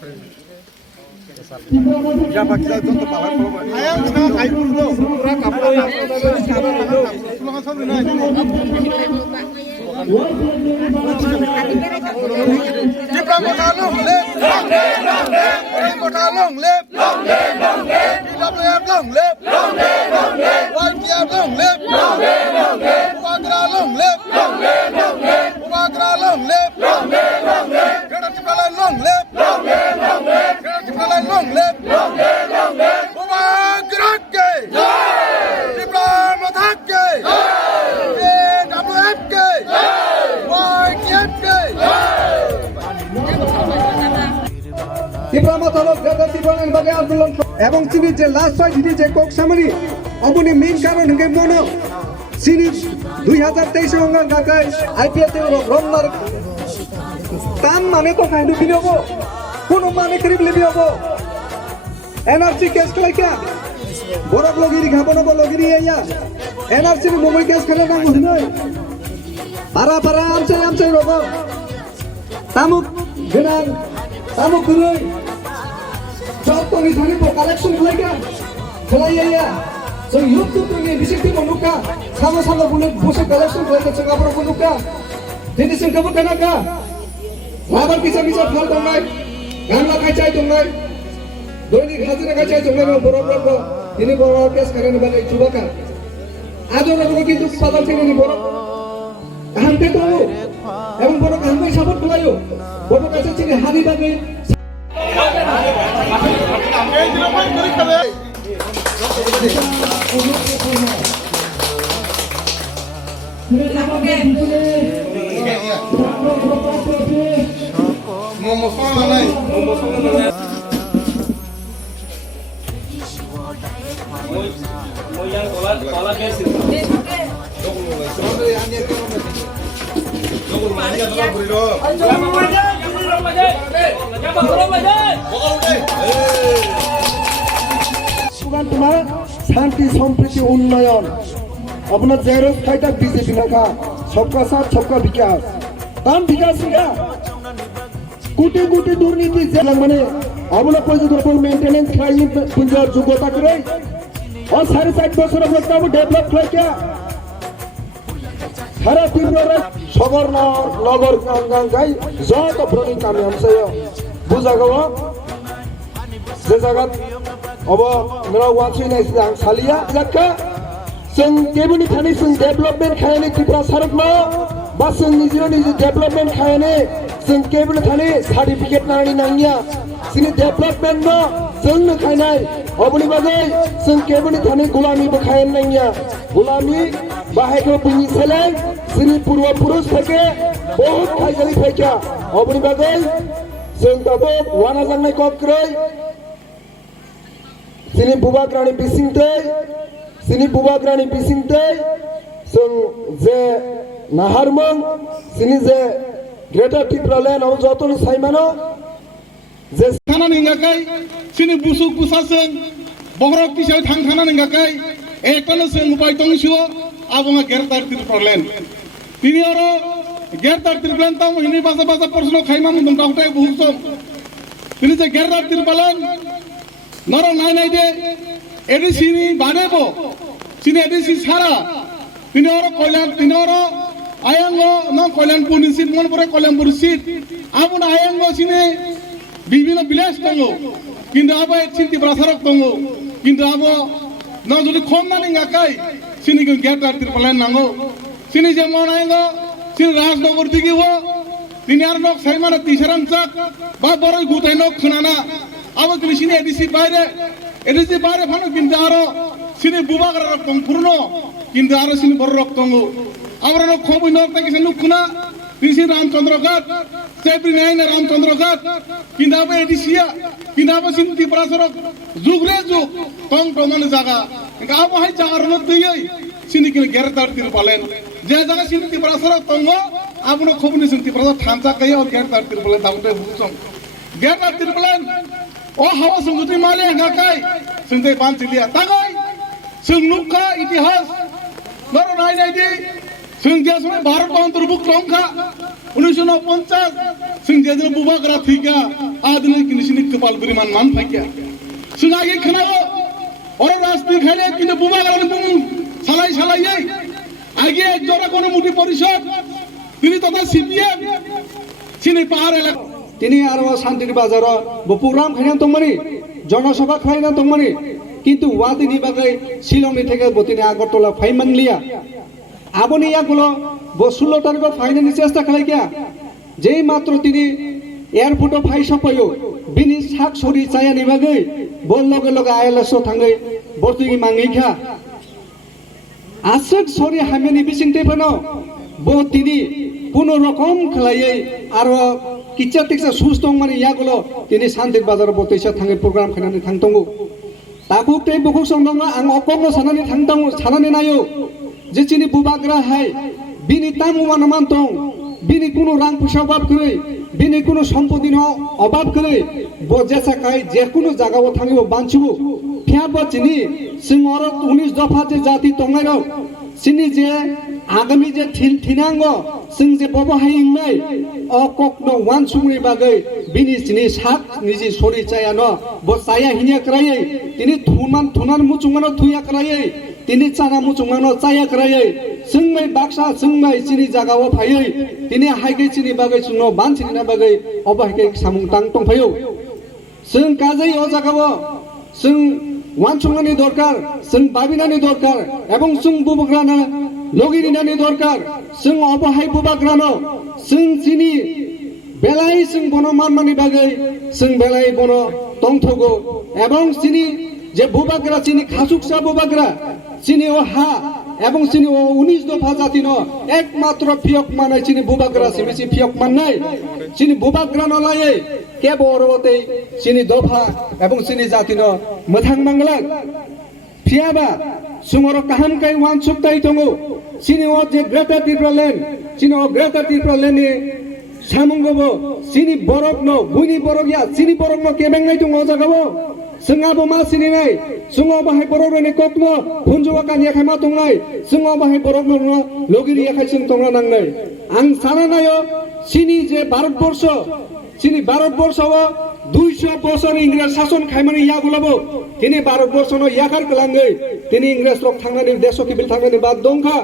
Ya baksa itu untuk palang kalau ayam kita kayu dulu kurang kapal এবং চিনি যে last হয় চিনি যে কোক সামরি অবনি মেইন কারণ হকে মনো চিনি 2023 অঙ্গন ঢাকায় আইপিএল তে রমনার তাম মানে তো খাইদু বিলব কোন মানে করিব লিবিব এনআরসি কেস খেলাইকা বড় লগিরি খাবনো লগিরি আইয়া এনআরসি মুম্বাই কেস খেলে না হই পারা পারা আমছে রব তামুক গনান তামুক গুরুই সব তো নিথানি কালেকশন খেলাইকা খেলাইয়া जों YouTube-नि बिसिखि मनुका सामा बुले बसे कालेक्शन खालामनो जों मनुका दिनैसिम खबर खोनाका लाबार किसा फाल दंनाय गानला खायचाय दंनाय दैनिक हाजिरा खायचाय दंनाय बर'फोरखौ दिनै बर' केस खालामनो बागै जुबाका आदरनो किन्तु पालाव थैनायनि बर' हामते दङ এবং बर' हामते सापर्ट खालायो बर' कासे थिनि हानि बागै তোমার শান্তি সম্প্রীতি উন্নয়ন আপনার জেরো ফাইটা বিজেপি নাকা सबका साथ सबका विकास काम विकास का कोटी कोटी दुर्नीति जेला माने आपला पैसा दुर्बल मेंटेनेंस खाई पुंजर যোগ্যতা করে और 7.5 বছর বলতে হবে ডেভেলপ হয় क्या সারা ত্রিপুরা সগর নগর গাং গাই যত প্রণী কামে আমছে বুঝাগো যে জায়গা अब मेरा वाची नहीं सिंह सालिया जक्का सिंह केबुनी थानी सिंह डेवलपमेंट खायने त्रिपुरा सरक में बस सिंह निजी डेवलपमेंट खायने सिंह केबुनी थानी सर्टिफिकेट नानी नांगिया सिंह डेवलपमेंट में सिंह खायने अबनी बागे सिंह केबुनी थानी गुलामी बखायन नांगिया गुलामी बाहे को पुनी सेले सिंह पूर्व पुरुष फेंके बहुत खायगली फेंकिया अबनी बागे सिंह तबो वाना जंगने कोकरे Sini bubakrani bisingte sung je naharmang sini je greater Tipraland au jotoni saimano je khana ningakai sini busuk busaseng bohrok kisai thang khana ningakai ekana seng upai tongsiwo abonga greater Tipraland tini oro greater Tipraland tam hini basa proshno khaimam dongkautai buhusong tini je greater Tipraland नरो नाई नाई दे एडिसिनी बानेबो सिनी ADC सारा तिनी ओरो आयांगो न Kalyanpur seat मन परे कल्याणपुर सिट आबुन आयांगो सिनी बिभिन्न विलेज दंगो किन्तु आबो चिन्ति ब्रासारक दंगो किन्तु आबो न जुदि खम ना निंगाकाय सिनी को गेटार तिरपलान नांगो सिनी जे मन आयांगो सिनी राजनगर दिगिवो तिनी आर नक साइमाना तिसाराम चाक बा बरय गुताय नक खुनाना अब कृषिने एडिसि बारे फानो किन्तु आरो सिनी बुबाग्रा रक्तम पूर्ण किन्तु आरो सिनी बर रक्तंगो आबरो खबुइ नक ताके सनु खुना कृषि रामचंद्र घाट सेप्रि नाइना रामचंद्र घाट किन्तु अब एडिसिया किन्तु अब सिनी तिब्रासरक जुगरे जुग तंग प्रमाण जागा अब हाय जागार न दैयै सिनी किन गेरतार तिरपालेन जे जागा सिनी तिब्रासरक तंगो आबनो खबुनि सिनी तिब्रासर थामचा कय और गेरतार तिरपालेन दाउते बुसम गेरतार तिरपालेन ओ हावा संगुति माले ngakai sungte bantilia tagai sungnuka इतिहास नरो नाइ नाइ दि sung jasme भारत बांतर बुक लंका 1949 sung jasme बुबाग्रा थिका आदि किसी कपाल परिमाण मान फाइकिया जों आगे खोनाबो और राजनीति खाले किन्तु बुमा गालानि बुं सालाय सालायै आगे जरा कोनो मुठी परिषद তিনি তথা সিপিএম সিনি পাহাড় এলাকা তিনি আর শান্তির বাজার প্রোগ্রাম খাইনা দंमोन জনসভা খাইনা दंमोन কিন্তু ওয়াদিনি বাগै শিলংনি থেকে বতিনি আগরতলা ফাইমানলিয়া আবনি ইয়াগুলো 16 তারিখ ফাইনালি চেষ্টা খালাইকিয়া যেই মাত্র তিনি এয়ারপোর্ট ফাই সপায়ো বিনি সাক সরি চায়ানি বাগै বল লগে লগে আইএলএস থাঙ্गै বর্তিনি মাঙ্গিখা আসক সরি হামেনি বিসিংতে ফনো বো তিনি কোনো রকম খালাইयै আর কিচ্ছা টিকছা সুস্থ মানে ইয়াগুলো তিনি শান্তির বাজার বতেসা থাঙ্गै প্রোগ্রাম খাইনানি থাংতंगौ তাকুকতে বুকু সংদङ आं अकंग सानानि थांतंगौ सानानि नायो जे चिनि बुबाग्रा हाय बिनि तामु मानमान्तं बिनि कुनो रां फैसा अभाब करे बिनि कुनो सम्पत्ति अभाब करे बो जेसा काय जे कुनो जागाव थांगौ बानसिबो फियाबो चिनि सिंगर 19 दफा जे जाति तंगायरो सिनि जे आगामी जे थिनांगो जों जे बबो हायिंनाय अककनो वान सुंनि बागै बिनि चिनि साक निजि सरि चायानो बो चाया हिनिया करायै तिनि थुनान मुचुंगानो थुया करायै तिनि चाना मुचुंगानो चाया करायै जोंनाय बाक्सा जोंनाय चिनि जागाव फायै तिनि हायगै चिनि बागै सुनो बान चिनि बागै अबाहायगै सामुं तां तंफायो जों काजै अ जागाव जों वान सुंगानि दरकार जों बाबिनानि दरकार एबं जों बुबग्राना लगिरिनानि दरकार जों अबाहाय बुबाग्रानो जों चिनि बेलाय जों बनो मानमानि बागै जों बेलाय बनो तंथगो एबं चिनि जे बुबाग्रा चिनि खासुकसा बुबाग्रा चिनि ओ हा एबं चिनि ओ 19 दफा जातिनो एकमात्र फियक मानाय चिनि बुबाग्रा सिमिसि फियक माननाय चिनि बुबाग्रा नलायै के बरवते चिनि दफा एबं चिनि जातिनो मोथां मांगलाक फियाबा सुंगर काहाम काय वान सुक्ताय दंगौ चिनि ओ जे ग्रेटर टिप्रालेन चिनि ओ ग्रेटर टिप्रालेननि सामुंगबो चिनि बरफनो बुनि बरफया चिनि बरफनो केबेंनाय दङ जागावो जोंहाबो मा सिनिनाय जोङो बाहाय बरफनि ककनो हुनजुवा कानि आखाय मा दंनाय जोङो बाहाय बरफनो लगिरि आखाय जों दंना नांनाय आं साना नायो चिनि जे भारतबर्षआव 200 বছর इंग्रेज शासन खायमानि यागुलाबो दिनै भारतबर्षनो याखार गलाङै दिनै इंग्रेज रक थांनानै देश किबिल थांनानै बाद दंखा